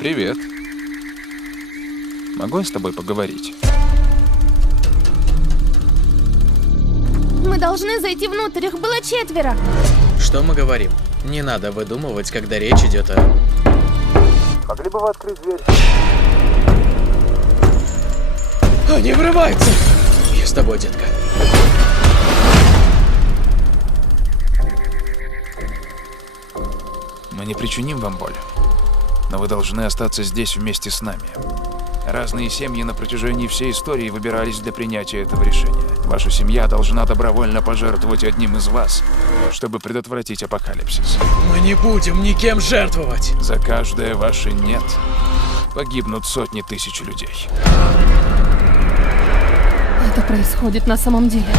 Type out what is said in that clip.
Привет. Могу я с тобой поговорить? Мы должны зайти внутрь, их было 4. Что мы говорим? Не надо выдумывать, когда речь идет о... Могли бы вы открыть дверь? Они врываются! Я с тобой, детка. Мы не причиним вам боль, но вы должны остаться здесь вместе с нами. Разные семьи на протяжении всей истории выбирались для принятия этого решения. Ваша семья должна добровольно пожертвовать одним из вас, чтобы предотвратить апокалипсис. Мы не будем никем жертвовать! За каждое ваше «нет» погибнут сотни тысяч людей. Это происходит на самом деле.